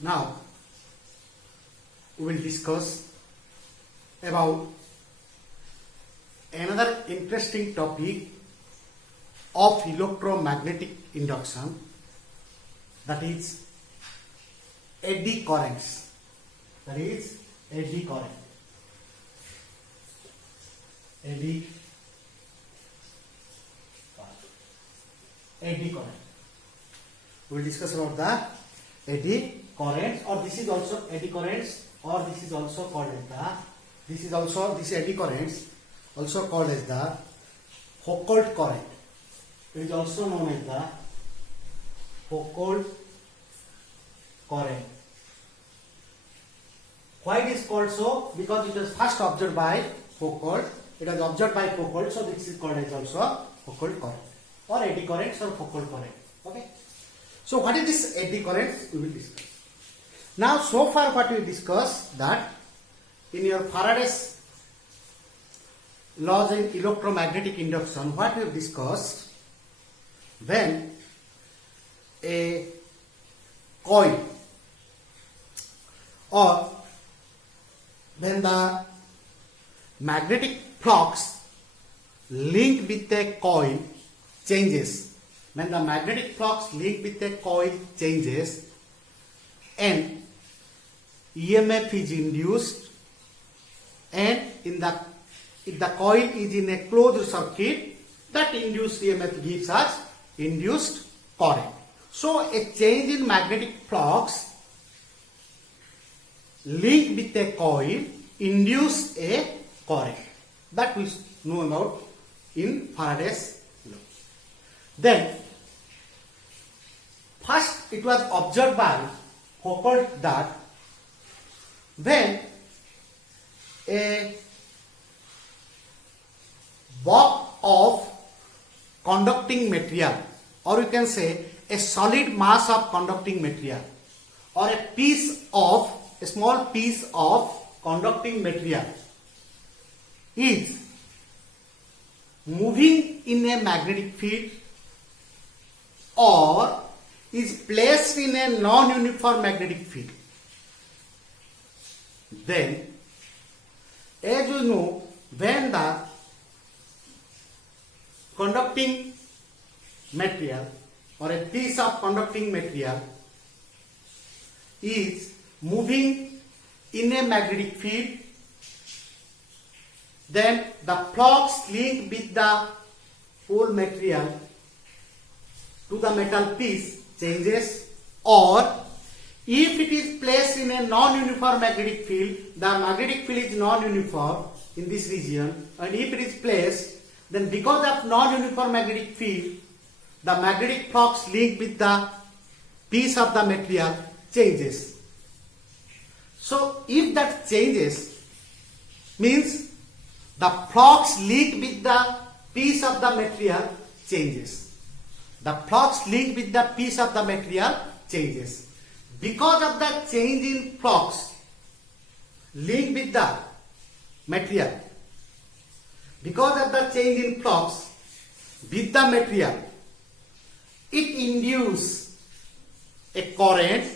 Now we will discuss about another interesting topic of electromagnetic induction, that is eddy currents. That is eddy current. Eddy current. We will discuss about the eddy currents, or this is also eddy currents, or this is also called as this eddy currents also called as the Foucault current. It is also known as the Foucault current. Why it is called so? Because it was first observed by Foucault. It was observed by Foucault, so this is called as also Foucault current, or eddy currents, or Foucault current. Okay. So what is this eddy currents? We will discuss. Now, so far what we discussed, that in your Faraday's laws in electromagnetic induction, what we have discussed, when a coil, or when the magnetic flux linked with a coil changes, when the magnetic flux linked with a coil changes, and EMF is induced, and if the coil is in a closed circuit, that induced EMF gives us induced current. So a change in magnetic flux linked with a coil induce a current. That we know about in Faraday's law. Then first it was observed by Foucault that when a block of conducting material, or you can say a solid mass of conducting material, or a small piece of conducting material is moving in a magnetic field, or is placed in a non-uniform magnetic field, then, as you know, when the conducting material, or a piece of conducting material is moving in a magnetic field, then the flux linked with the whole material to the metal piece changes, or if it is placed in a non-uniform magnetic field, the magnetic field is non-uniform in this region, and if it is placed, then because of non-uniform magnetic field, the magnetic flux linked with the piece of the material changes. So if that changes, means the flux linked with the piece of the material changes. The flux linked with the piece of the material changes. Because of the change in flux linked with the material, because of the change in flux with the material, it induces a current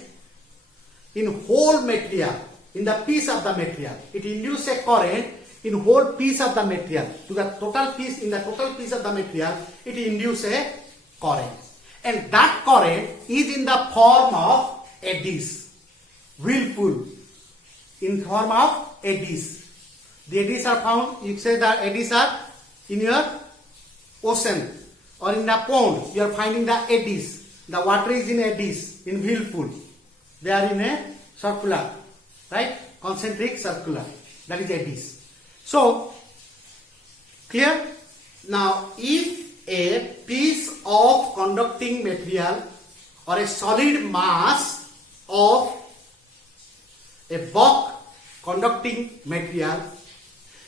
in whole material, in the piece of the material. It induces a current in whole piece of the material. To the total piece, in the total piece of the material, it induces a current. And that current is in the form of eddies, whirlpool, in form of eddies. The eddies are found, you say that eddies are in your ocean, or in the pond, you are finding the eddies. The water is in eddies, in whirlpool. They are in a circular, right? Concentric circular. That is eddies. So, clear? Now, if a piece of conducting material, or a solid mass of a bulk conducting material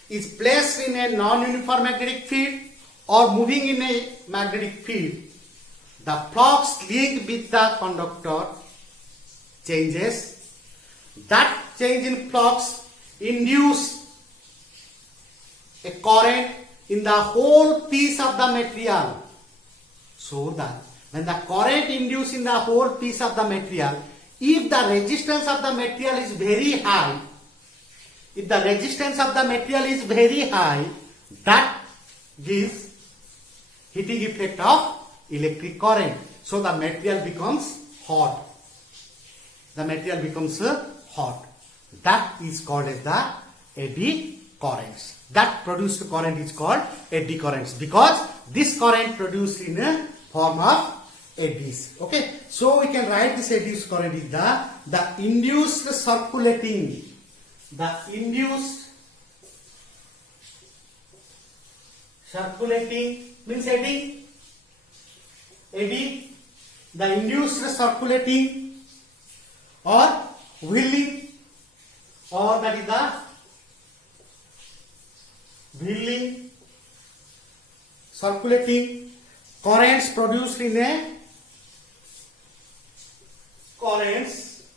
is placed in a non-uniform magnetic field, or moving in a magnetic field, the flux linked with the conductor changes. That change in flux induces a current in the whole piece of the material, so that when the current induced in the whole piece of the material, if the resistance of the material is very high, if the resistance of the material is very high, that gives heating effect of electric current. So the material becomes hot. The material becomes hot. That is called as the eddy currents. That produced current is called eddy currents because this current produced in a form of eddies. Okay, so we can write this eddies current is the induced circulating. The induced circulating means eddy. Eddy, the induced circulating or whirling, or that is the whirling circulating currents produced in a conducting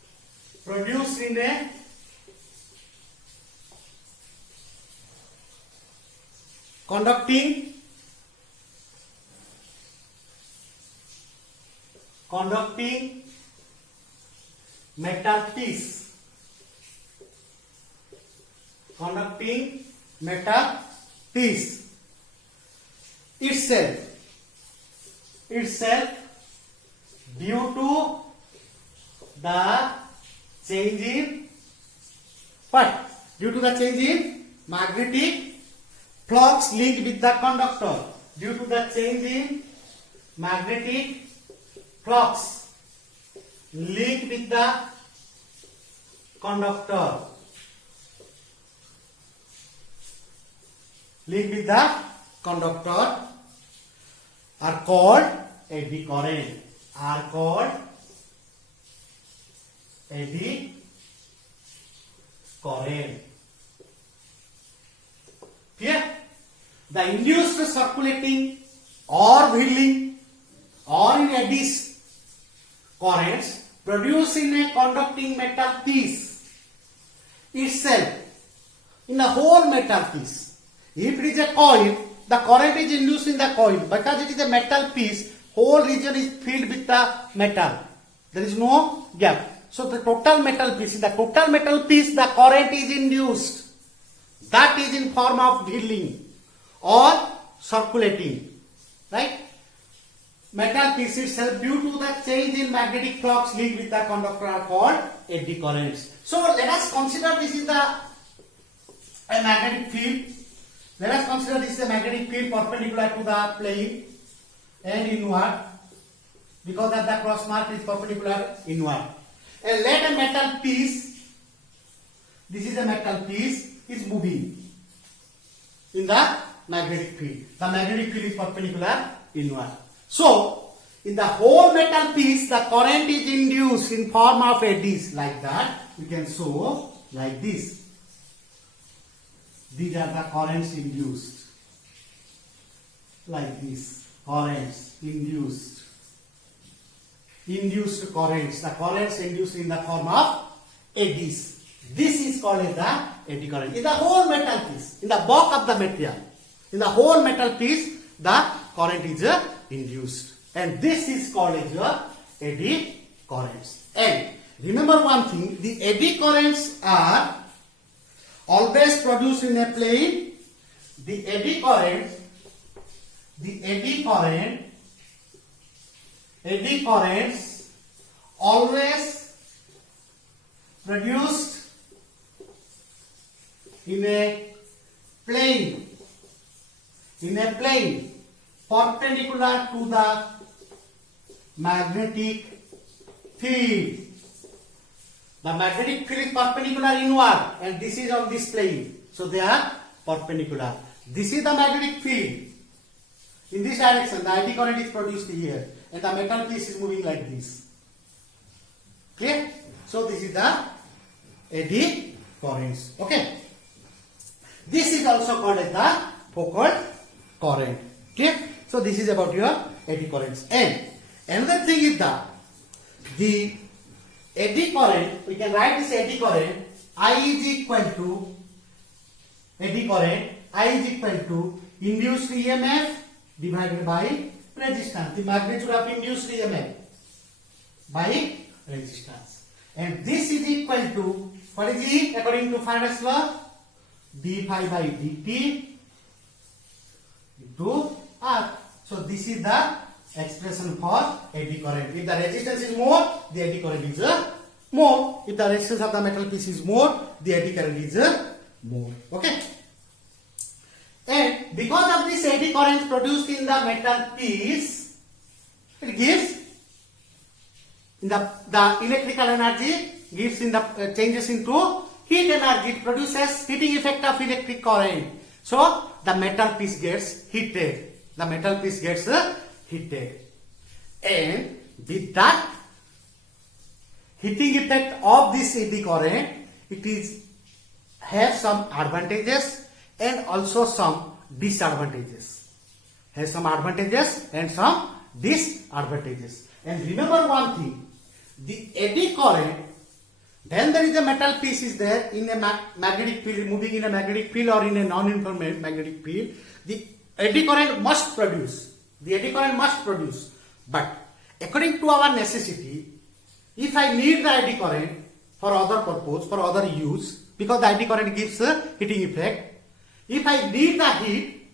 metal piece. Conducting metal piece itself due to the change in what? Due to the change in magnetic flux linked with the conductor. Due to the change in magnetic flux linked with the conductor. Linked with the conductor are called eddy current. Are called eddy current. Clear? The induced circulating or whirling or in eddies currents produced in a conducting metal piece itself, in a whole metal piece. If it is a coil, the current is induced in the coil because it is a metal piece. Whole region is filled with the metal. There is no gap. So the total metal piece, in the total metal piece, the current is induced. That is in form of whirling or circulating, right? Metal piece itself due to the change in magnetic flux linked with the conductor are called eddy currents. So let us consider this is a magnetic field. Let us consider this is a magnetic field perpendicular to the plane and inward, because of the cross mark is perpendicular inward. And let a metal piece, this is a metal piece, is moving in the magnetic field. The magnetic field is perpendicular inward. So in the whole metal piece, the current is induced in form of eddies like that. We can show like this. These are the currents induced, like this, currents induced, currents, the currents induced in the form of eddies. This is called as the eddy current. In the whole metal piece, in the bulk of the material, in the whole metal piece, the current is induced. And this is called as eddy currents. And remember one thing, the eddy currents are always produced in a plane. The eddy currents always produced in a plane, perpendicular to the magnetic field. The magnetic field is perpendicular inward and this is on this plane. So they are perpendicular. This is the magnetic field. In this direction, the eddy current is produced here and the metal piece is moving like this. Clear? So this is the eddy currents. Okay. This is also called as the Foucault current. Clear? So this is about your eddy currents. And another thing is the eddy current, we can write this eddy current, I is equal to induced EMF divided by resistance. The magnitude of induced EMF by resistance. and this is equal to, what is it according to Faraday's law? d phi by dt into R. So this is the expression for eddy current. If the resistance is more, the eddy current is more. If the resistance of the metal piece is more, the eddy current is more. Okay. And because of this eddy current produced in the metal piece, it gives in the electrical energy gives in the changes into heat energy. It produces heating effect of electric current. So the metal piece gets heated. The metal piece gets heated, and with that heating effect of this eddy current, it is has some advantages and also some disadvantages. Has some advantages and some disadvantages. And remember one thing: the eddy current, then there is a metal piece is there in a magnetic field, moving in a magnetic field or in a non-uniform magnetic field. The eddy current must produce. The eddy current must produce. But according to our necessity, if I need the eddy current for other purpose, for other use, because the eddy current gives a heating effect, if I need the heat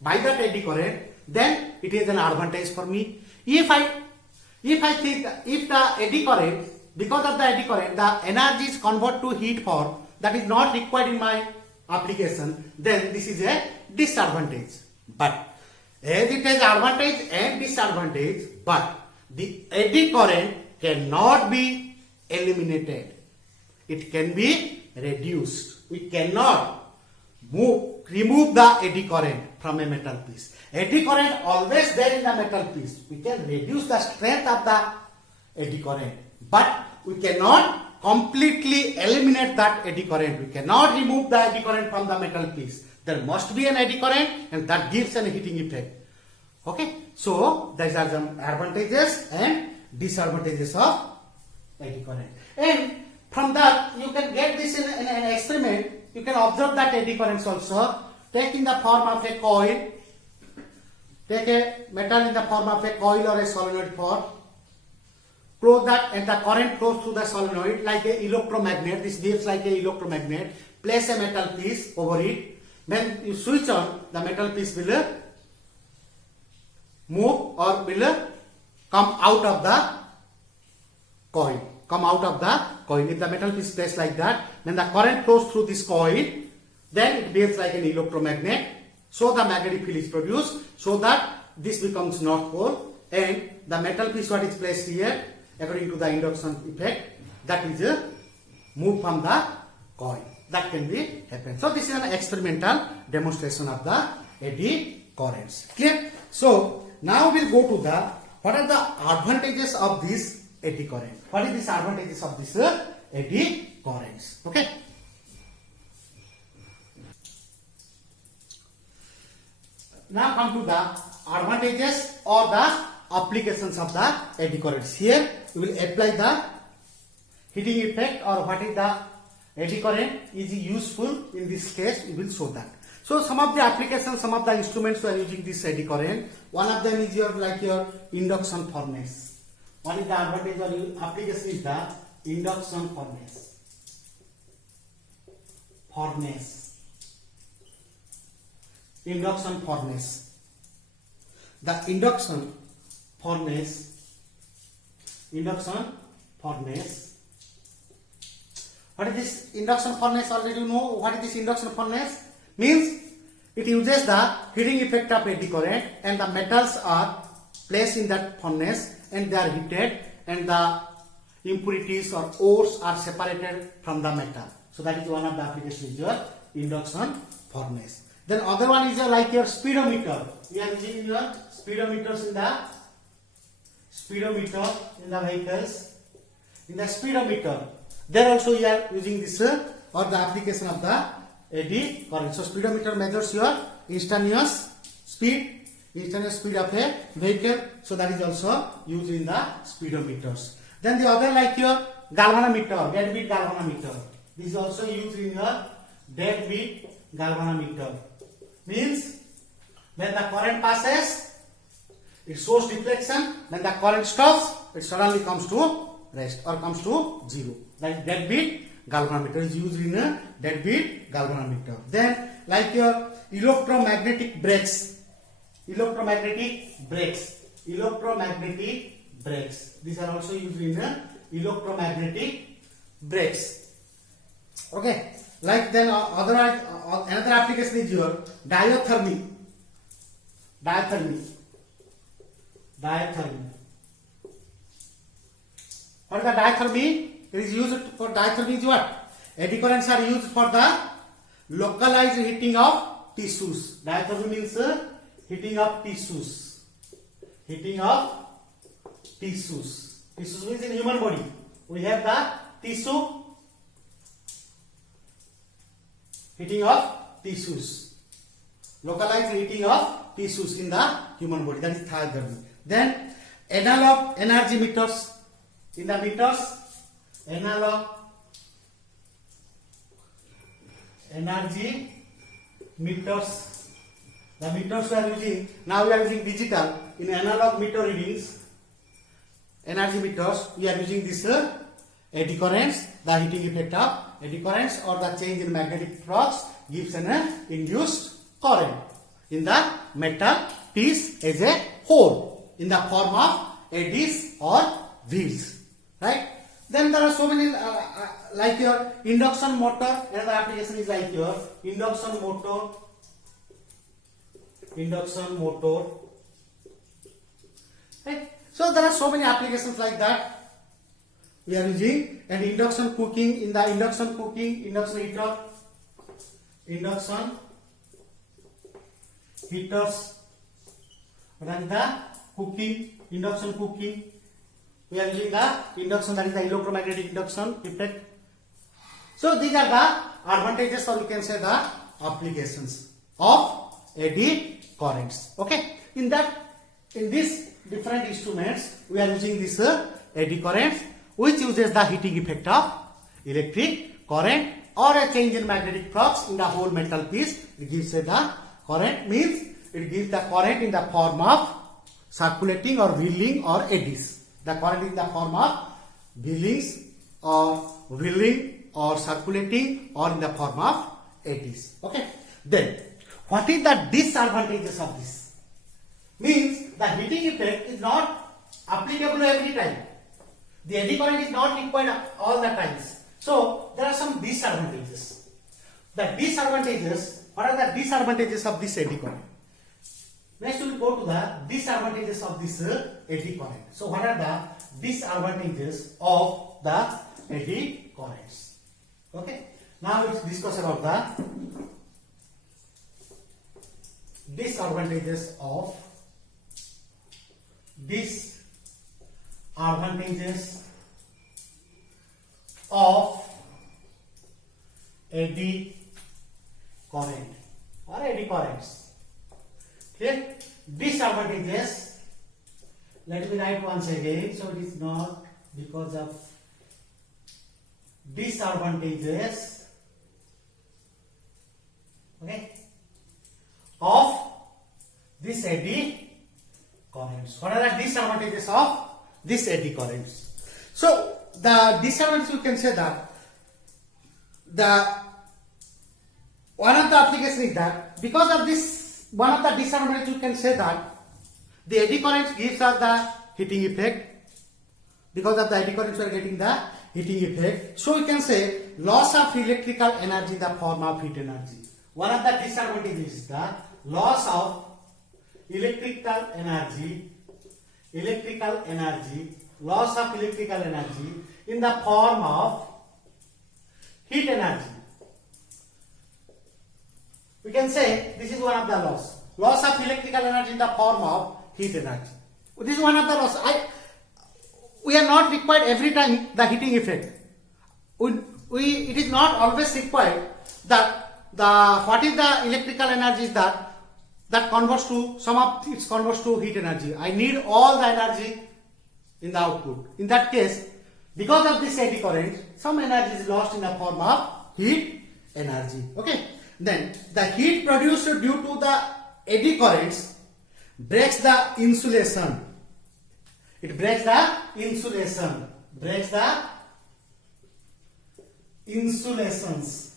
by that eddy current, then it is an advantage for me. If the eddy current, because of the eddy current, the energy is converted to heat form that is not required in my application, then this is a disadvantage. But as it has advantage and disadvantage, but the eddy current cannot be eliminated. It can be reduced. We cannot remove the eddy current from a metal piece. Eddy current always there in the metal piece. We can reduce the strength of the eddy current, but we cannot completely eliminate that eddy current. We cannot remove the eddy current from the metal piece. There must be an eddy current, and that gives an heating effect. Okay, so these are some advantages and disadvantages of eddy current. And from that you can get this in an experiment. You can observe that eddy currents also. Take in the form of a coil. Take a metal in the form of a coil or a solenoid form. Close that, and the current flows through the solenoid like a electromagnet. This behaves like a electromagnet. Place a metal piece over it. When you switch on, the metal piece will move or will come out of the coil. Come out of the coil. If the metal piece is placed like that, then the current flows through this coil. Then it behaves like an electromagnet. So the magnetic field is produced. So that this becomes North Pole, and the metal piece what is placed here, according to the induction effect, that is moved from the coil. That can be happen. So this is an experimental demonstration of the eddy currents. Clear? So now we'll go to the what are the advantages of this eddy current. What is the advantages of this eddy currents? Okay. Now come to the advantages or the applications of the eddy currents. Here we will apply the heating effect, or what is the eddy current is useful in this case. We will show that. So some of the applications, some of the instruments we are using this eddy current. One of them is your induction furnace. One is the advantage or application is the induction furnace. Induction furnace. The induction furnace. What is this induction furnace? Already you know what is this induction furnace? Means it uses the heating effect of eddy current, and the metals are placed in that furnace and they are heated, and the impurities or ores are separated from the metal. So that is one of the applications is your induction furnace. Then other one is like your speedometer. We are using your speedometers in the vehicles. In the speedometer, there also you are using this or the application of the eddy current. So speedometer measures your instantaneous speed of a vehicle. So that is also used in the speedometers. Then the other like your galvanometer, deadbeat galvanometer. This is also used in your deadbeat galvanometer. Means when the current passes, it shows deflection. When the current stops, it suddenly comes to rest or comes to zero. Like deadbeat galvanometer is used in a deadbeat galvanometer. Then like your electromagnetic brakes. Electromagnetic brakes. These are also used in electromagnetic brakes. Okay. Like then another application is your diathermy. What is the diathermy? It is used for diathermy is what? Eddy currents are used for the localized heating of tissues. Diathermy means heating of tissues. Tissues means in human body. We have the tissue. Heating of tissues. Localized heating of tissues in the human body. That is diathermy. Then analog energy meters. In the meters, analog energy meters. The meters we are using, now we are using digital. In analog meter readings, energy meters, we are using this eddy currents, the heating effect of eddy currents or the change in magnetic flux gives an induced current in the metal piece as a whole in the form of eddies or wheels. Right? Then there are so many like your induction motor. Another application is like your induction motor. Right? So there are so many applications like that we are using. And induction cooking, in the induction heater, induction heaters. And the induction cooking. We are using the induction, that is the electromagnetic induction effect. So these are the advantages, or you can say the applications of eddy currents. Okay. In these different instruments, we are using this eddy currents, which uses the heating effect of electric current or a change in magnetic flux in the whole metal piece. It gives the current, means it gives the current in the form of circulating or whirling or eddies. The current in the form of whirling or circulating or in the form of eddies. Okay. Then what is the disadvantages of this? Means the heating effect is not applicable every time. The eddy current is not required all the times. So there are some disadvantages. What are the disadvantages of this eddy current? Next we will go to the disadvantages of this eddy current. So what are the disadvantages of the eddy currents? Okay. Now let's discuss about the disadvantages of eddy current or eddy currents. Okay. Disadvantages. Let me write once again. So it is not because of disadvantages. Okay. Of this eddy currents. What are the disadvantages of this eddy currents? So the disadvantages, you can say that one of the applications is that because of this. One of the disadvantages, you can say that the eddy currents gives us the heating effect. Because of the eddy currents, we are getting the heating effect. So you can say loss of electrical energy in the form of heat energy. One of the disadvantages is the loss of electrical energy in the form of heat energy. We can say this is one of the loss of electrical energy in the form of heat energy. This is one of the loss. We are not required every time the heating effect. It is not always required that what is the electrical energy is that converts to some of it converts to heat energy. I need all the energy in the output. In that case, because of this eddy current, some energy is lost in the form of heat energy. Okay. Then the heat produced due to the eddy currents breaks the insulation. It breaks the insulation. breaks the insulations.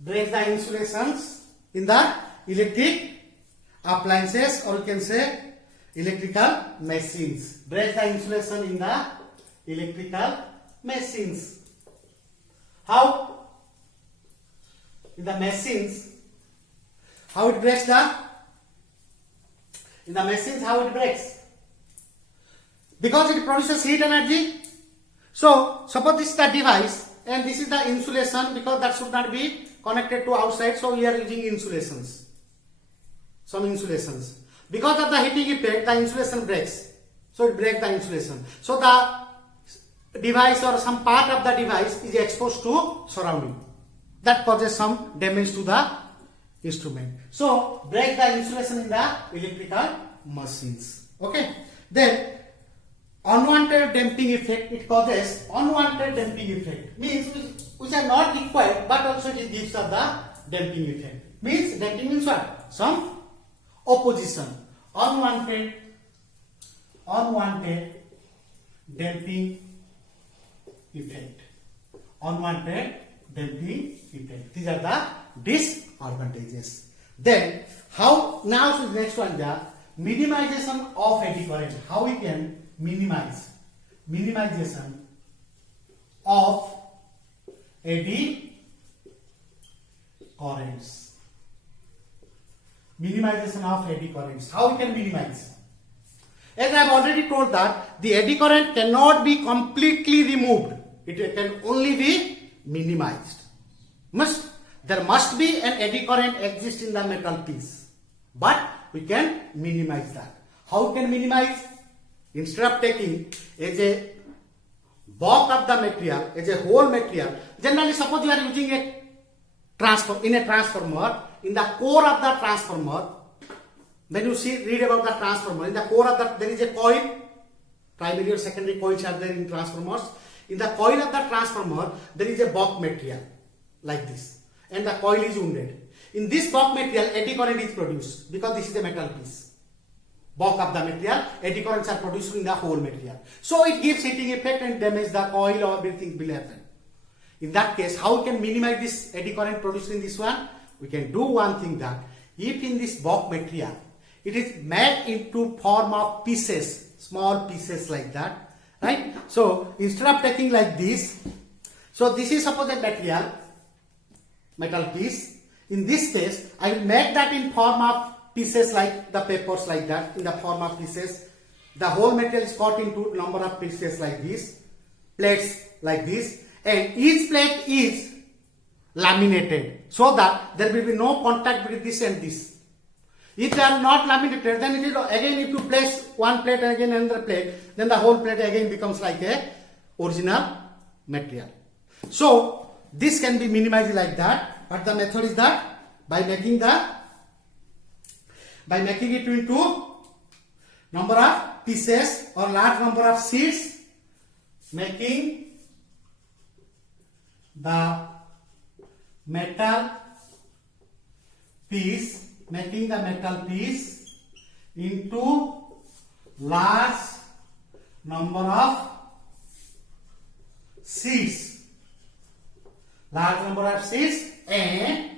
Breaks the insulations in the electric appliances, or you can say electrical machines. Breaks the insulation in the electrical machines. How? In the machines, how it breaks the? In the machines, how it breaks? Because it produces heat energy. So, suppose this is the device and this is the insulation, because that should not be connected to outside. So, we are using insulations. Some insulations. Because of the heating effect, the insulation breaks. So, it breaks the insulation. So, the device or some part of the device is exposed to surrounding. That causes some damage to the instrument. So, break the insulation in the electrical machines. Okay. Then, unwanted damping effect, it causes unwanted damping effect. Means which are not required, but also it gives us the damping effect. Means damping means what? Some opposition. Unwanted damping effect. Unwanted damping effect. These are the disadvantages. Then how? Now so the next one, the minimization of eddy current. How we can minimization of eddy currents. Minimization of eddy currents. How we can minimize? As I have already told that the eddy current cannot be completely removed. It can only be minimized. There must be an eddy current exist in the metal piece, but we can minimize that. How we can minimize? Instead of taking as a bulk of the material, as a whole material, generally suppose you are using a transformer, in the core of the transformer, when you read about the transformer, in the core of that there is a coil, primary or secondary coils are there in transformers. In the coil of the transformer, there is a bulk material like this, and the coil is wounded. In this bulk material, eddy current is produced because this is a metal piece. Bulk of the material, eddy currents are produced in the whole material. So it gives heating effect and damage the coil or everything will happen. In that case, how we can minimize this eddy current produced in this one? We can do one thing, that if in this bulk material, it is made into form of pieces, small pieces like that, right? So instead of taking like this, so this is suppose a metal piece. In this case, I will make that in form of pieces like the papers like that, in the form of pieces. The whole material is cut into number of pieces like this, plates like this, and each plate is laminated so that there will be no contact between this and this. If they are not laminated, then it is again, if you place one plate and again another plate, then the whole plate again becomes like a original material. So this can be minimized like that, but the method is that by making it into number of pieces or large number of sheets, making the metal piece into large number of sheets, and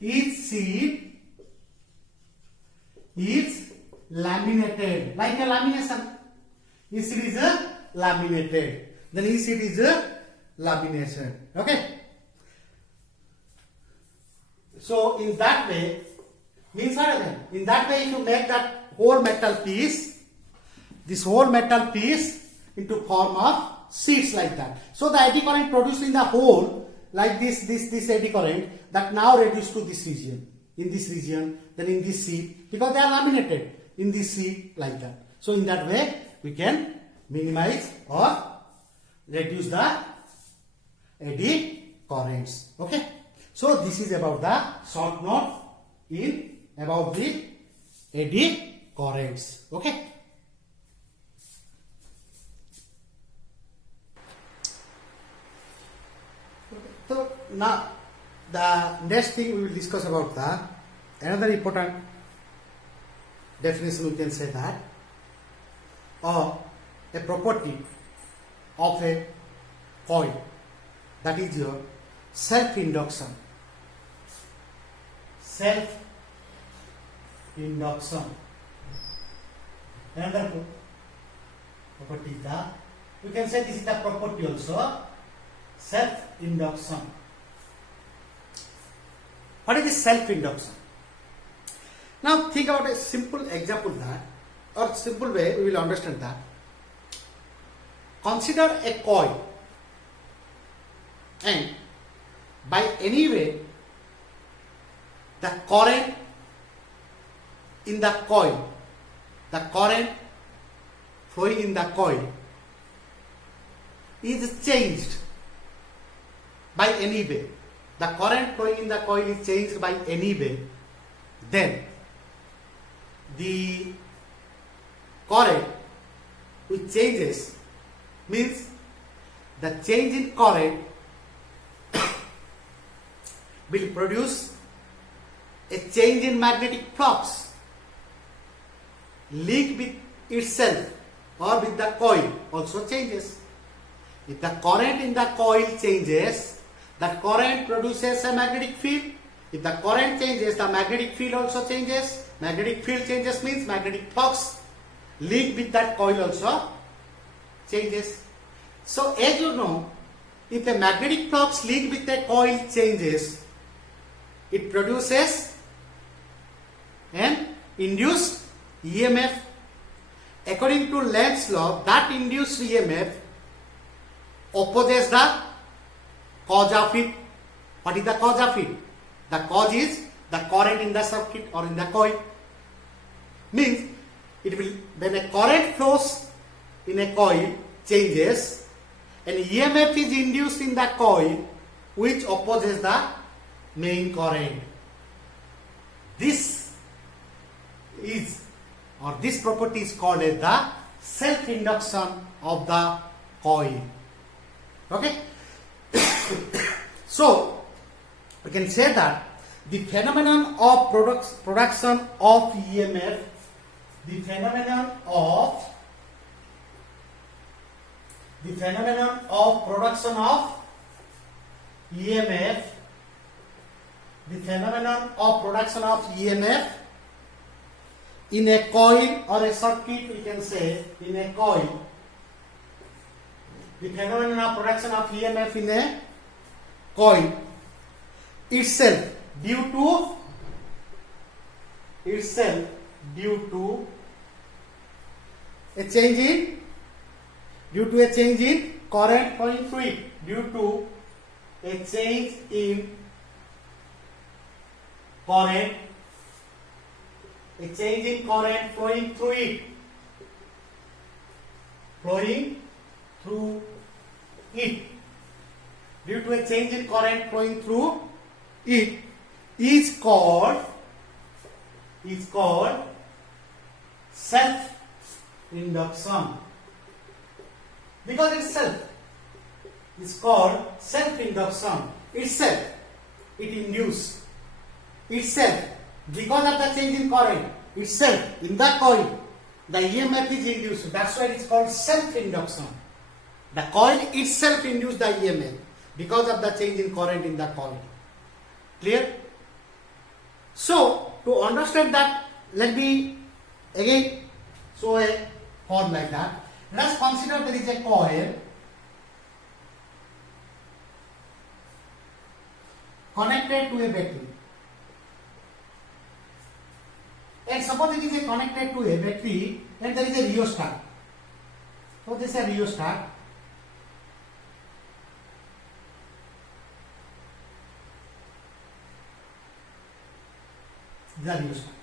each sheet is laminated like a lamination. Each sheet is laminated. Then each sheet is lamination. Okay. So in that way, means what again? In that way, if you make that whole metal piece, this whole metal piece into form of sheets like that. So the eddy current produced in the whole, like this eddy current, that now reduced to this region. In this region, then in this sheet, because they are laminated in this sheet like that. So in that way, we can minimize or reduce the eddy currents. Okay. So this is about the short note in about the eddy currents. Okay. So now the next thing we will discuss about another important definition, we can say that or a property of a coil, that is your self-induction. Self-induction. Another property is the, you can say this is the property also, self-induction. What is this self-induction? Now think about a simple example that, or simple way we will understand that. Consider a coil, and by any way the current in the coil, the current flowing in the coil is changed by any way. The current flowing in the coil is changed by any way. Then the current which changes means the change in current will produce a change in magnetic flux. Link with itself or with the coil also changes. If the current in the coil changes, that current produces a magnetic field. If the current changes, the magnetic field also changes. Magnetic field changes means magnetic flux linked with that coil also changes. So as you know, if the magnetic flux linked with the coil changes, it produces an induced EMF. According to Lenz's law, that induced EMF opposes the cause of it. What is the cause of it? The cause is the current in the circuit or in the coil. Means it will, when a current flows in a coil changes, an EMF is induced in the coil which opposes the main current. This is, or this property is called as the self-induction of the coil. Okay? So we can say that the phenomenon of production of EMF, the phenomenon of production of EMF, the phenomenon of production of EMF in a coil or a circuit, we can say in a coil, the phenomenon of production of EMF in a coil itself due to a change in current flowing through it, due to a change in current flowing through it, due to a change in current flowing through it is called self-induction. Because itself is called self-induction. Itself, it induces itself because of the change in current itself in the coil. The EMF is induced. That's why it is called self-induction. The coil itself induced the EMF because of the change in current in the coil. Clear? So, to understand that, let me again show a form like that. Let us consider there is a coil connected to a battery. And suppose it is connected to a battery and there is a rheostat. So this is a rheostat. The rheostat.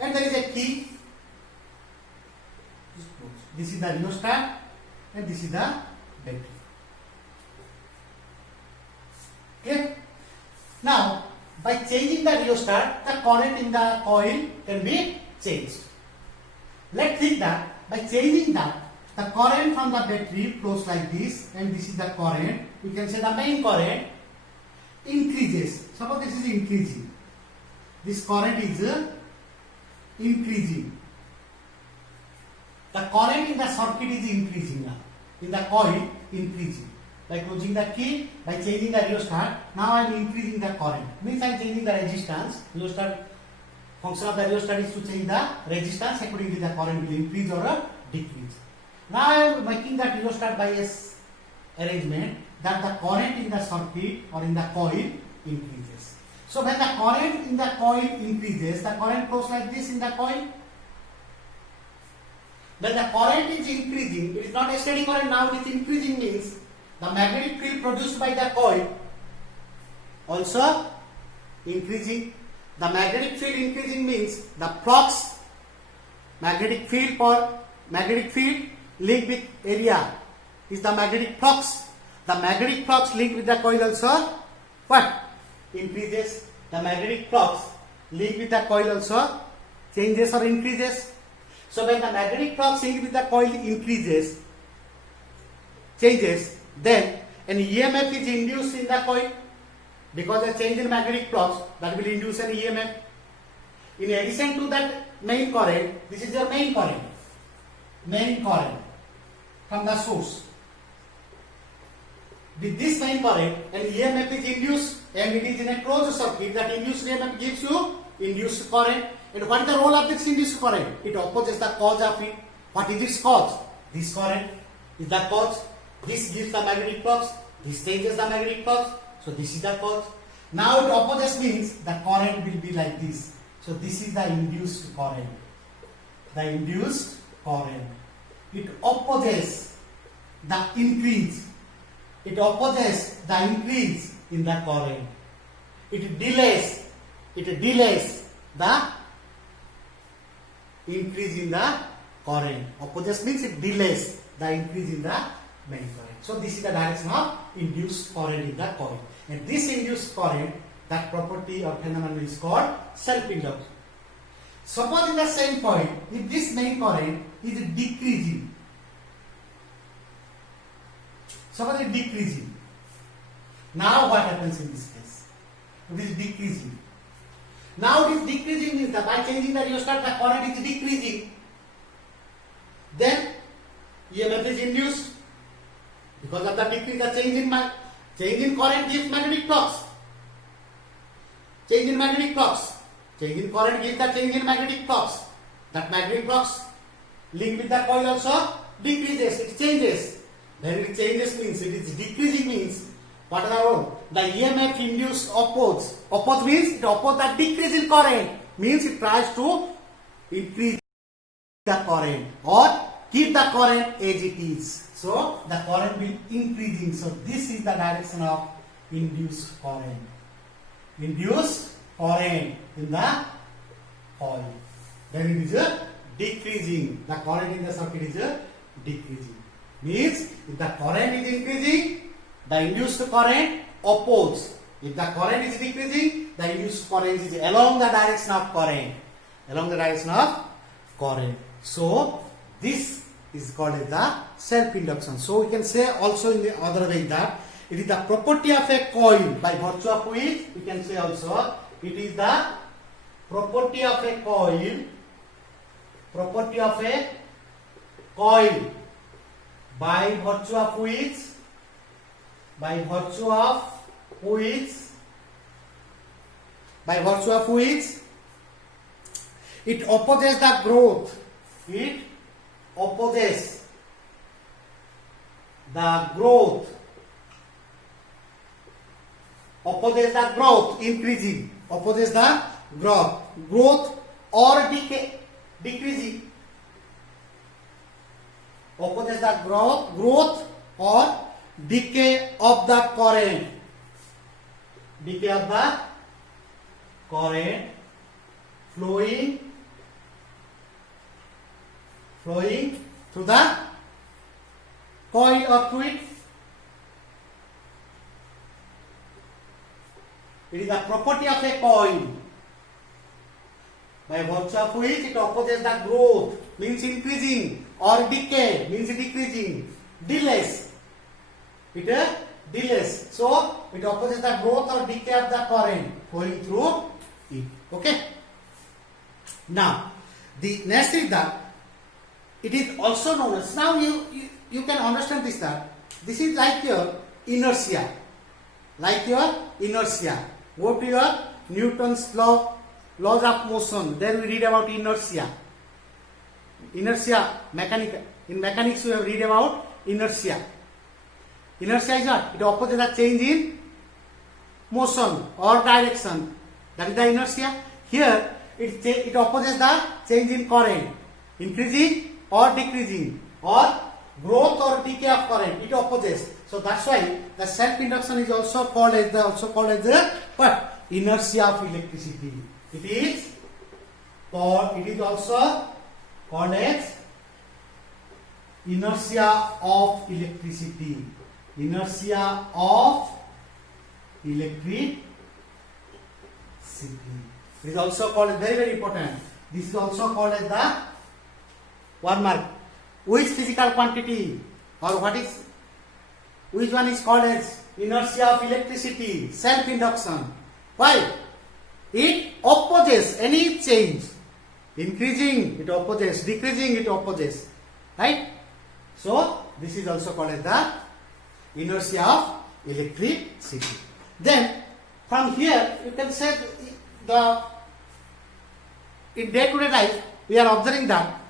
And there is a key. This is the rheostat and this is the battery. Okay. Now, by changing the rheostat, the current in the coil can be changed. Let's think that by changing that, the current from the battery flows like this, and this is the current. We can say the main current increases. Suppose this is increasing. This current is increasing. the current in the circuit is increasing now. In the coil, increasing. By closing the key, by changing the rheostat, now I am increasing the current. Means I am changing the resistance. Rheostat, function of the rheostat is to change the resistance. Accordingly, the current will increase or decrease. Now I am making that rheostat by a arrangement that the current in the circuit or in the coil increases. So when the current in the coil increases, the current flows like this in the coil. When the current is increasing, it is not a steady current, now it is increasing, means the magnetic field produced by the coil also increasing. The magnetic field increasing means the flux, magnetic field linked with area is the magnetic flux. The magnetic flux linked with the coil also what? Increases. The magnetic flux linked with the coil also changes or increases. So when the magnetic flux linked with the coil changes, then an EMF is induced in the coil because a change in magnetic flux that will induce an EMF. In addition to that main current, this is your main current from the source. With this main current, an EMF is induced and it is in a closed circuit. That induced EMF gives you induced current. And what is the role of this induced current? It opposes the cause of it. What is its cause? This current is the cause. This gives the magnetic flux. This changes the magnetic flux. So this is the cause. Now it opposes means the current will be like this. So this is the induced current. The induced current. It opposes the increase. It opposes the increase in the current. It delays the increase in the current. Opposes means it delays the increase in the main current. So this is the direction of induced current in the coil. And this induced current, that property or phenomenon is called self-induction. Suppose in the same point, if this main current is decreasing, suppose it is decreasing. Now what happens in this case? It is decreasing. Now it is decreasing means that by changing the rheostat, the current is decreasing. Then EMF is induced because of the decrease. The change in current gives magnetic flux. Change in magnetic flux. Change in current gives the change in magnetic flux. That magnetic flux linked with the coil also decreases. It changes. When it changes means it is decreasing means what are the role? The EMF induced oppose. Oppose means it opposes the decrease in current. Means it tries to increase the current or keep the current as it is. So the current will increasing. So this is the direction of induced current. Induced current in the coil. Then it is decreasing. The current in the circuit is decreasing. Means if the current is increasing, the induced current opposes. If the current is decreasing, the induced current is along the direction of current. Along the direction of current. So this is called as the self-induction. So we can say also in the other way that it is the property of a coil by virtue of which we can say also it is the property of a coil. Property of a coil by virtue of which it opposes the growth. It opposes the growth. Opposes the growth, increasing. Opposes the growth or decay, decreasing. Opposes the growth or decay of the current. Decay of the current flowing through the coil or fluid. It is the property of a coil by virtue of which it opposes the growth, means increasing, or decay, means decreasing, delays. It delays. So it opposes the growth or decay of the current flowing through it. Okay. Now the next is that it is also known as, now you can understand this, that this is like your inertia, go to your Newton's laws of motion, then we read about inertia, in mechanics we have read about inertia is what? It opposes the change in motion or direction, that is the inertia. Here it opposes the change in current, increasing or decreasing, or growth or decay of current, it opposes. So that's why the self-induction is also called as the what? Inertia of electricity. It is also called as inertia of electricity. Inertia of electricity. It is also called as, very important, this is also called as the one mark, which physical quantity, or which one is called as inertia of electricity, self-induction. Why? It opposes any change. Increasing, it opposes. Decreasing, it opposes. Right? So, this is also called as the inertia of electricity. Then, from here, you can say in day-to-day life, we are observing that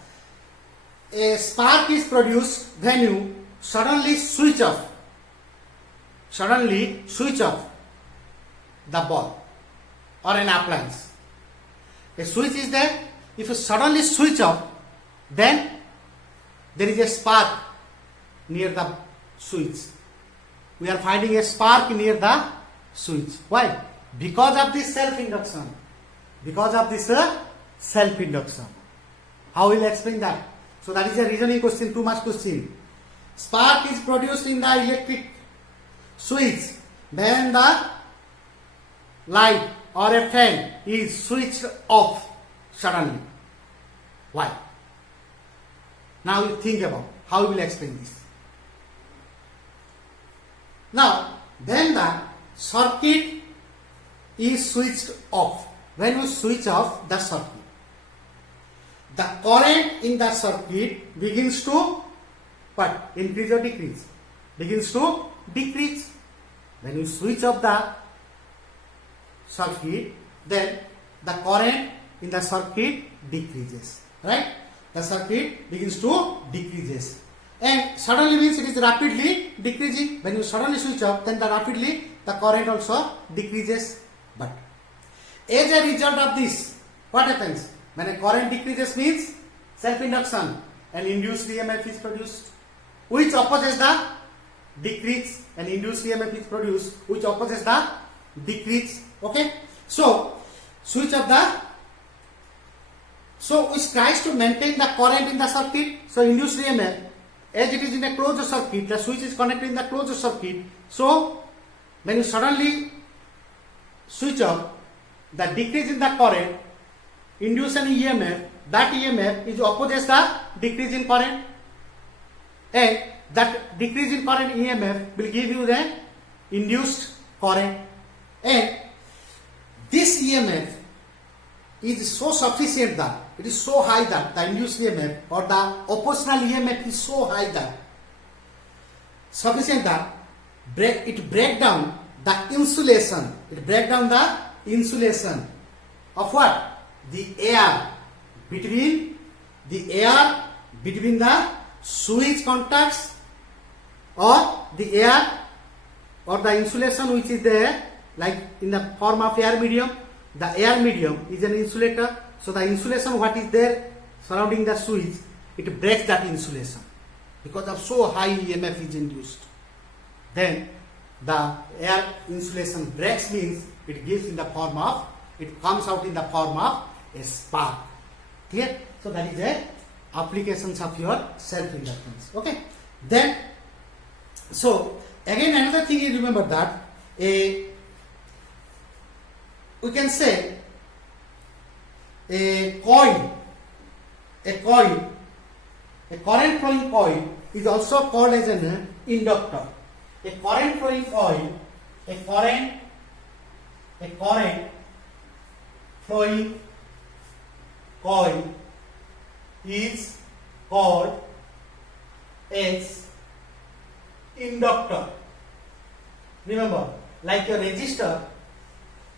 a spark is produced when you suddenly switch off the bulb or an appliance. A switch is there. If you suddenly switch off, then there is a spark near the switch. We are finding a spark near the switch. Why? Because of this self-induction. How will I explain that? So that is a reasoning question, 2 marks question. Spark is produced in the electric switch when the light or a fan is switched off suddenly. Why? Now you think about how you will explain this. Now, then the circuit is switched off. When you switch off the circuit, the current in the circuit begins to what? Increase or decrease? Begins to decrease. When you switch off the circuit, then the current in the circuit decreases. Right? The circuit begins to decreases. And suddenly means it is rapidly decreasing. When you suddenly switch off, then the current also decreases. But as a result of this, what happens? When a current decreases means self-induction, and induced EMF is produced, which opposes the decrease, and induced EMF is produced, which opposes the decrease. Okay? So, which tries to maintain the current in the circuit. So, induced EMF, as it is in a closed circuit, the switch is connected in the closed circuit. So, when you suddenly switch off, the decrease in the current induce an EMF, that EMF is opposes the decrease in current, and that decrease in current EMF will give you the induced current, and this EMF is so sufficient that it is so high that the induced EMF or the oppositional EMF is so high that sufficient that it break down the insulation. It break down the insulation of what? The air between the switch contacts, or the air or the insulation which is there, like in the form of air medium. The air medium is an insulator. So the insulation what is there surrounding the switch, it breaks that insulation because of so high EMF is induced. Then the air insulation breaks means it comes out in the form of a spark. Clear? So that is a applications of your self-inductance. Okay? Then, so again another thing is, remember that we can say a current flowing coil is also called as an inductor. A current flowing coil is called as inductor. Remember, like a resistor,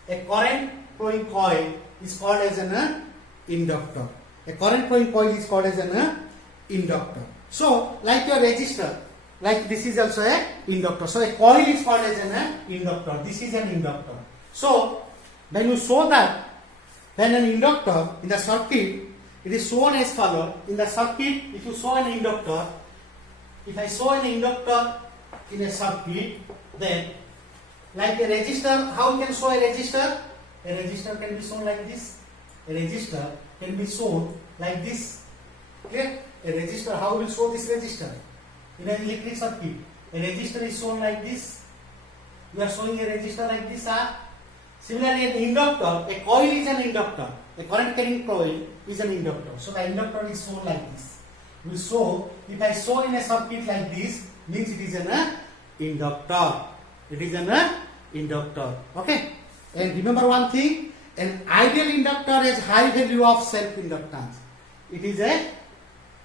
a current flowing coil is called as an inductor. A current flowing coil is called as an inductor. So, like a resistor, like this is also a inductor. So, a coil is called as an inductor. This is an inductor. So, when you show that, when an inductor in the circuit, it is shown as follows. In the circuit, if you show an inductor, if I show an inductor in a circuit, then like a resistor, how you can show a resistor? A resistor can be shown like this. A resistor can be shown like this. Clear? A resistor, how will show this resistor? In an electric circuit, a resistor is shown like this. You are showing a resistor like this. Similarly, an inductor, a coil is an inductor. A current carrying coil is an inductor. So the inductor is shown like this. We show, if I show in a circuit like this, means it is an inductor. It is an inductor. Okay? And remember one thing, an ideal inductor has high value of self-inductance. It is a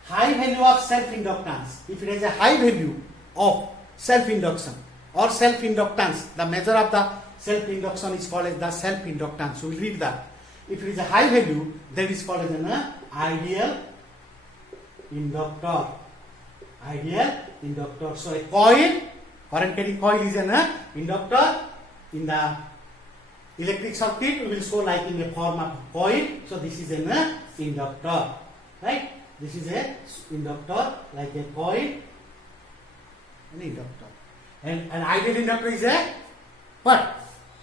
high value of self-inductance. If it has a high value of self-induction or self-inductance, the measure of the self-induction is called as the self-inductance. We will read that. If it is a high value, then it is called as an ideal inductor. Ideal inductor. So a coil, current carrying coil is an inductor. In the electric circuit, we will show like in the form of coil. So this is an inductor. Right? This is a inductor, like a coil, an inductor. And an ideal inductor is a what?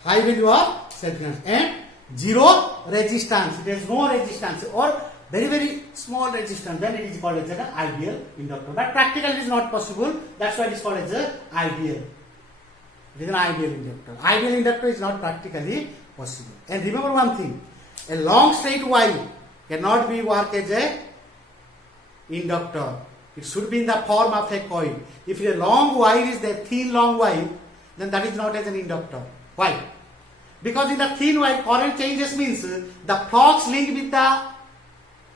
High value of self-inductance and zero resistance. It has no resistance or very, very small resistance. Then it is called as an ideal inductor. But practically it is not possible. That's why it is called as an ideal. It is an ideal inductor. Ideal inductor is not practically possible. And remember one thing: a long straight wire cannot be work as a inductor. It should be in the form of a coil. If a long wire is there, thin long wire, then that is not as an inductor. Why? Because in the thin wire, current changes means the flux linked with the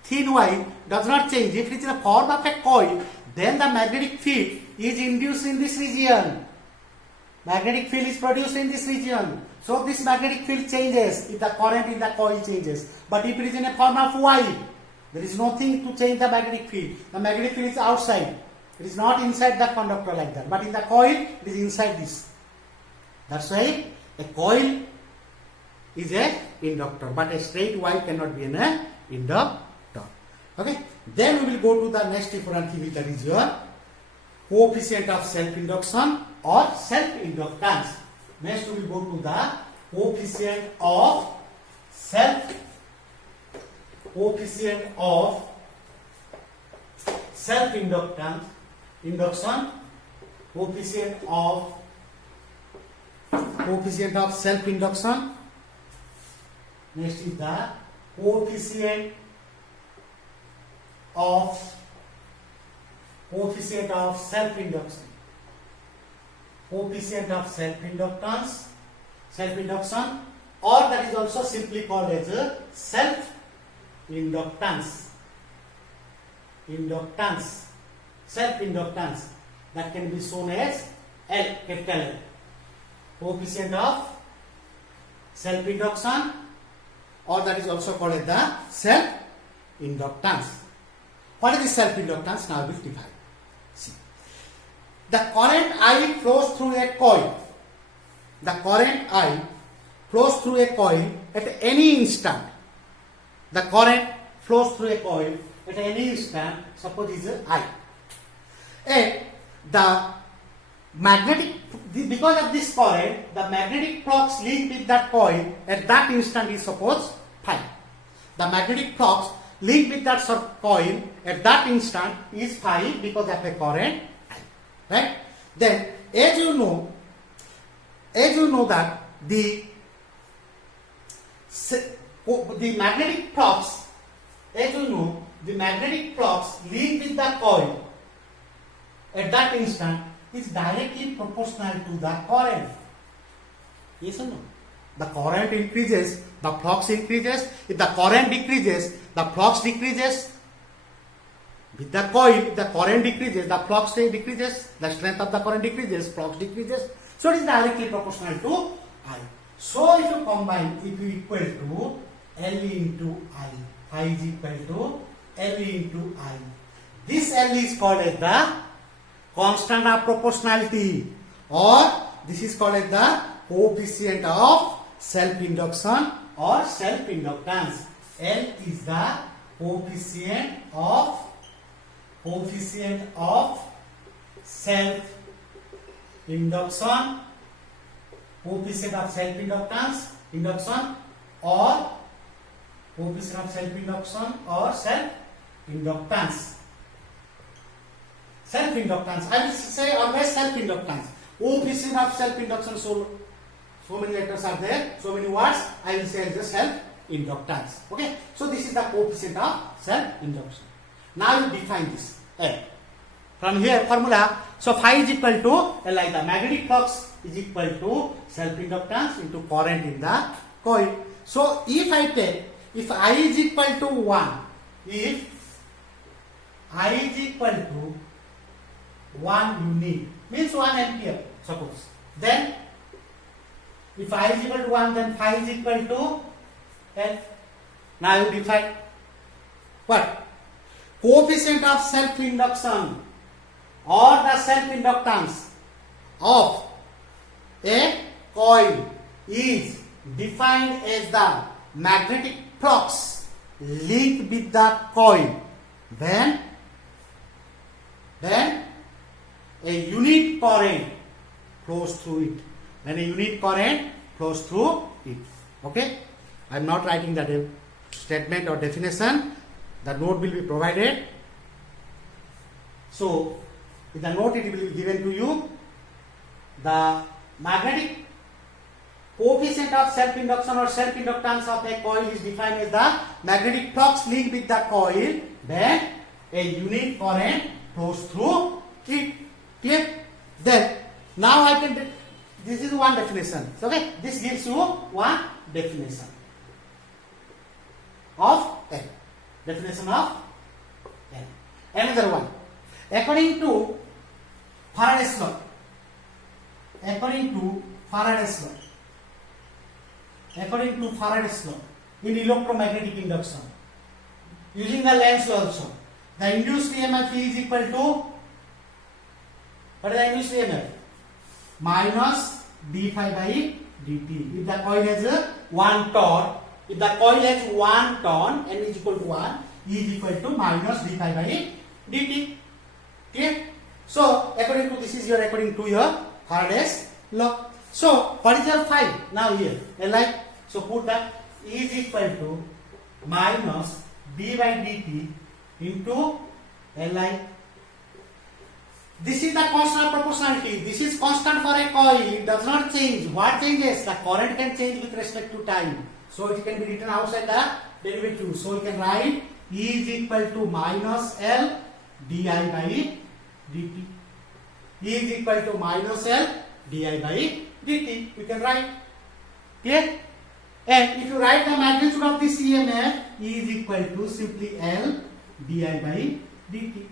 thin wire does not change. If it is in the form of a coil, then the magnetic field is induced in this region. Magnetic field is produced in this region. So this magnetic field changes if the current in the coil changes. But if it is in a form of wire, there is nothing to change the magnetic field. The magnetic field is outside. It is not inside the conductor like that. But in the coil, it is inside this. That's why a coil is an inductor. But a straight wire cannot be an inductor. Okay. Then we will go to the next important thing, that is your coefficient of self-induction or self-inductance. Next we will go to the coefficient of self-induction, induction, coefficient of self-induction. Next is the coefficient of self-induction, coefficient of self-induction, or that is also simply called as a self-inductance. Self-inductance, that can be shown as L, capital L. Coefficient of self-induction, or that is also called as the self-inductance. What is the self-inductance? Now we will define. See, the current I flows through a coil. The current I flows through a coil at any instant. The current flows through a coil at any instant. Suppose is I. And the magnetic, because of this current, the magnetic flux linked with that coil at that instant is suppose phi. The magnetic flux linked with that coil at that instant is phi because of a current I. Right? Then, as you know that the magnetic flux, the magnetic flux linked with the coil at that instant is directly proportional to the current. Yes or no? The current increases, the flux increases. If the current decreases, the flux decreases. with the coil, the current decreases, the flux decreases, the strength of the current decreases, flux decreases. So it is directly proportional to I. So if you combine, if you equal to L into I, phi is equal to L into I. This L is called as the constant of proportionality, or this is called as the coefficient of self-induction or self-inductance. L is the coefficient of self-induction, coefficient of self-inductance, induction, or coefficient of self-induction or self-inductance. Self-inductance. I will say always self-inductance. Coefficient of self-induction. So many letters are there. So many words. I will say just self-inductance. Okay. So this is the coefficient of self-induction. Now you define this. From here formula. So phi is equal to like the magnetic flux is equal to self-inductance into current in the coil. So if I take, if I is equal to 1, if I is equal to 1 unit, means 1 ampere, suppose. Then, if I is equal to 1, then phi is equal to L. Now you define what? Coefficient of self-induction or the self-inductance of a coil is defined as the magnetic flux linked with the coil. Then a unit current flows through it. Then a unit current flows through it. Okay? I am not writing that statement or definition. The note will be provided. So, in the note it will be given to you. The magnetic coefficient of self-induction or self-inductance of a coil is defined as the magnetic flux linked with the coil. Then a unit current flows through it. Clear? Then now I can. This is one definition. Okay. This gives you one definition of L. Definition of L. Another one. According to Faraday's law. According to Faraday's law, in electromagnetic induction, using the Lenz law also, the induced EMF is equal to, what is the induced EMF? Minus d phi by dt. If the coil has 1 torque, if the coil has 1 torque, n is equal to 1, E is equal to minus d phi by dt. Clear? So, according to your Faraday's law. So, what is your phi? Now here, Li. So, put that E is equal to minus d by dt into Li. This is the constant proportionality. This is constant for a coil. It does not change. What changes? The current can change with respect to time. So, it can be written outside the derivative. So, you can write E is equal to minus L di by dt. E is equal to minus L di by dt. You can write. Clear? And if you write the magnitude of this EMF, E is equal to simply L di by dt.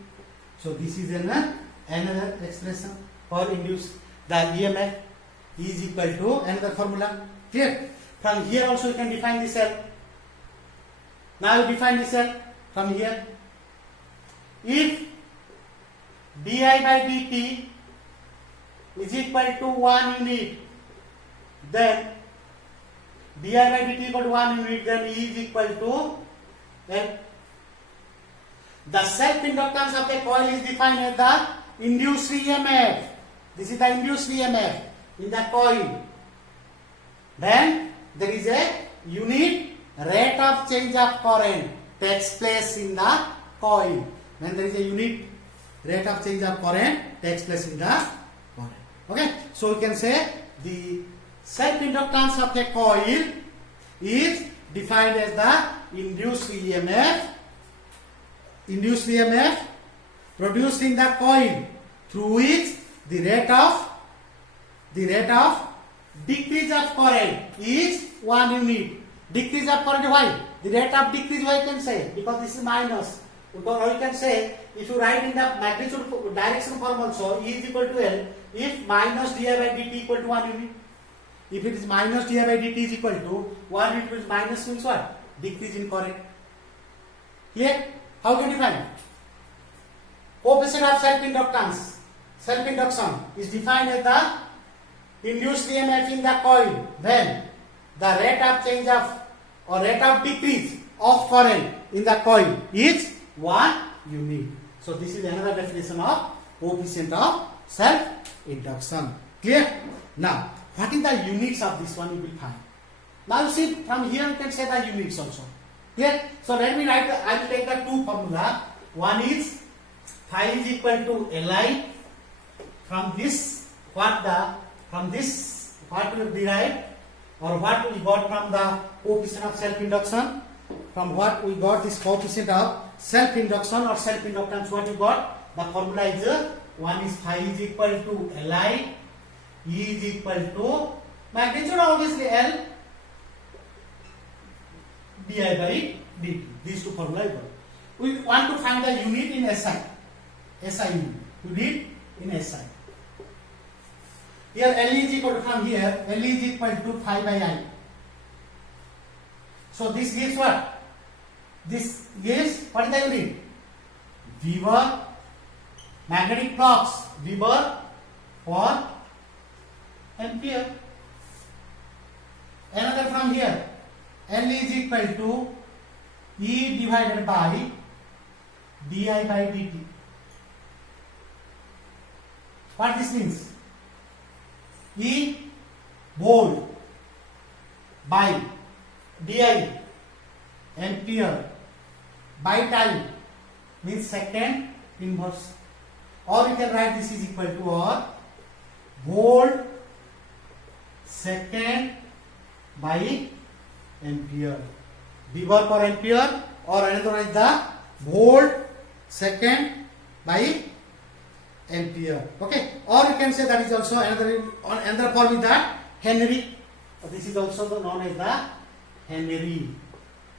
So this is another expression for induce the EMF. E is equal to another formula. Clear? From here also you can define this L. Now you define this L from here. If di by dt is equal to 1 unit, then di by dt equal to 1 unit, then E is equal to L. The self-inductance of the coil is defined as the induced EMF. This is the induced EMF in the coil. Then there is a unit rate of change of current takes place in the coil. When there is a unit rate of change of current takes place in the current. Okay, so we can say the self-inductance of a coil is defined as the induced EMF produced in the coil, through which the rate of decrease of current is 1 unit. Decrease of current, why? The rate of decrease, why can say? Because this is minus. Or you can say, if you write in the magnitude direction form also, E is equal to L, if minus di by dt equal to 1 unit. If it is minus di by dt is equal to 1 unit, means minus means what? Decrease in current. Clear? How can you find? Coefficient of self-inductance, self-induction is defined as the induced EMF in the coil when the rate of change of or rate of decrease of current in the coil is 1 unit. So this is another definition of coefficient of self-induction. Clear? Now, what is the units of this one you will find? Now you see, from here you can say the units also. Clear? So let me write, I will take the two formula. One is phi is equal to Li. From this, what we derive or what we got from the coefficient of self-induction, from what we got this coefficient of self-induction or self-inductance, what we got, the formula is one is phi is equal to Li, E is equal to magnitude obviously L di by dt. These two formula we got. We want to find the unit in SI unit. We did in SI. Here L is equal to, from here L is equal to phi by I. So this gives what? This gives what is the unit? Weber magnetic flux, Weber per ampere. Another from here, L is equal to E divided by di by dt. What this means? E volt by di ampere by time means second inverse, or you can write this is equal to or volt second by ampere, Weber per ampere, or another is the volt second by ampere. Okay, or you can say that is also another form is that Henry. This is also known as the Henry,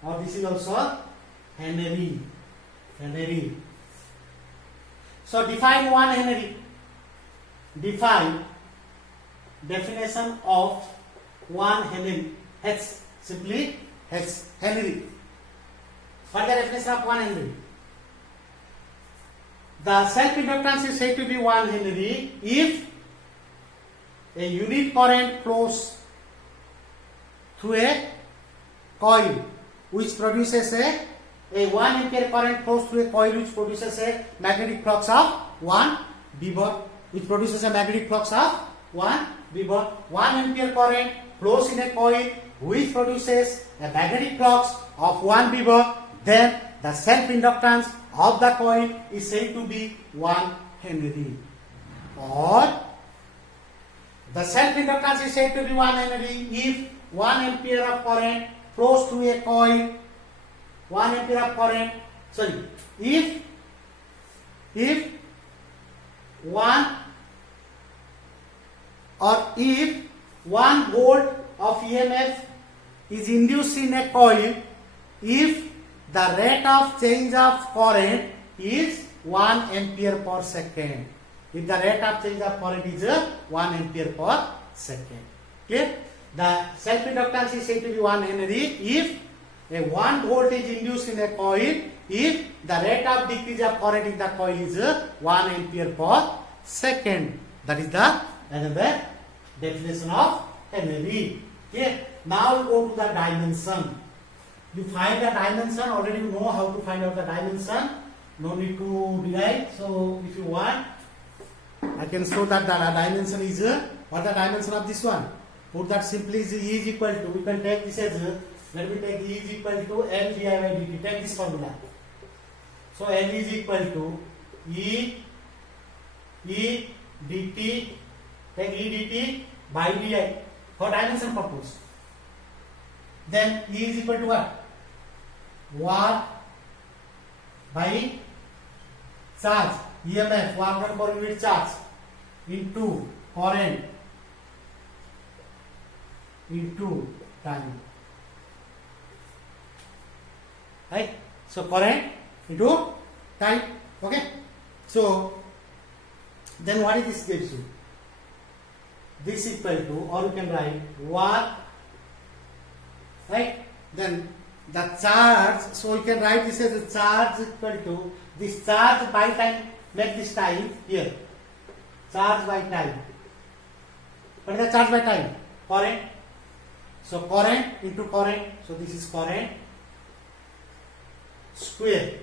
or this is also Henry. So define 1 Henry. Definition of 1 Henry. H, simply H, Henry. What is the definition of 1 Henry? The self-inductance is said to be 1 Henry if a unit current flows through a coil which produces a 1 ampere current flows through a coil which produces a magnetic flux of 1 Weber, which produces a magnetic flux of 1 Weber. 1 ampere current flows in a coil which produces a magnetic flux of 1 Weber, then the self-inductance of the coil is said to be 1 Henry. Or the self-inductance is said to be 1 Henry if 1 ampere of current flows through a coil. 1 ampere of current, if 1 volt of EMF is induced in a coil if the rate of change of current is 1 ampere per second. If the rate of change of current is 1 ampere per second. Clear? The self-inductance is said to be 1 Henry if a 1 volt is induced in a coil if the rate of decrease of current in the coil is 1 ampere per second. That is the another definition of Henry. Okay. Now we go to the dimension. You find the dimension, already you know how to find out the dimension. No need to derive. So if you want, I can show that the dimension is what the dimension of this one. Put that simply is E is equal to, we can take this as, let me take E is equal to L di by dt. Take this formula. So L is equal to E dt, take E dt by di for dimension purpose. Then E is equal to what? Watt by charge, EMF, watt per unit charge into current into time. Right? So current into type. Okay, so then what is this gives you? This equal to, or you can write 1, right? Then the charge, so you can write this as a charge equal to this charge by time, make this time here, charge by time. What is the charge by time? Current. So current into current, so this is current square.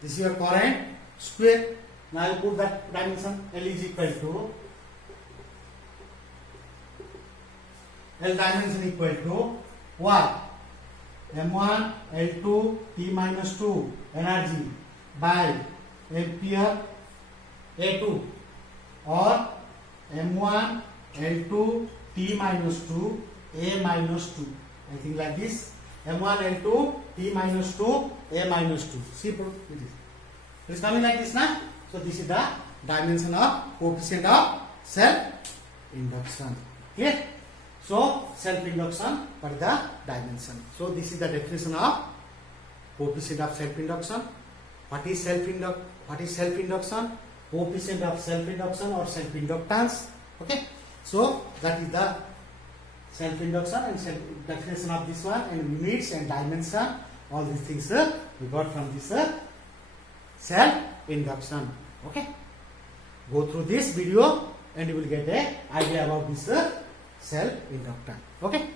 This is your current square. Now you put that dimension. L is equal to, L dimension equal to what? M1 L2 T minus 2 energy by ampere A2, or M1 L2 T minus 2 A minus 2. I think like this. M1 L2 T minus 2 A minus 2. See, it is coming like this now. So this is the dimension of coefficient of self-induction. Clear? So self-induction, what is the dimension? So this is the definition of coefficient of self-induction. What is self-induction? Coefficient of self-induction or self-inductance. Okay. So that is the self-induction and definition of this one, and units and dimension. All these things we got from this self-induction. Okay. Go through this video and you will get an idea about this self-inductance. Okay.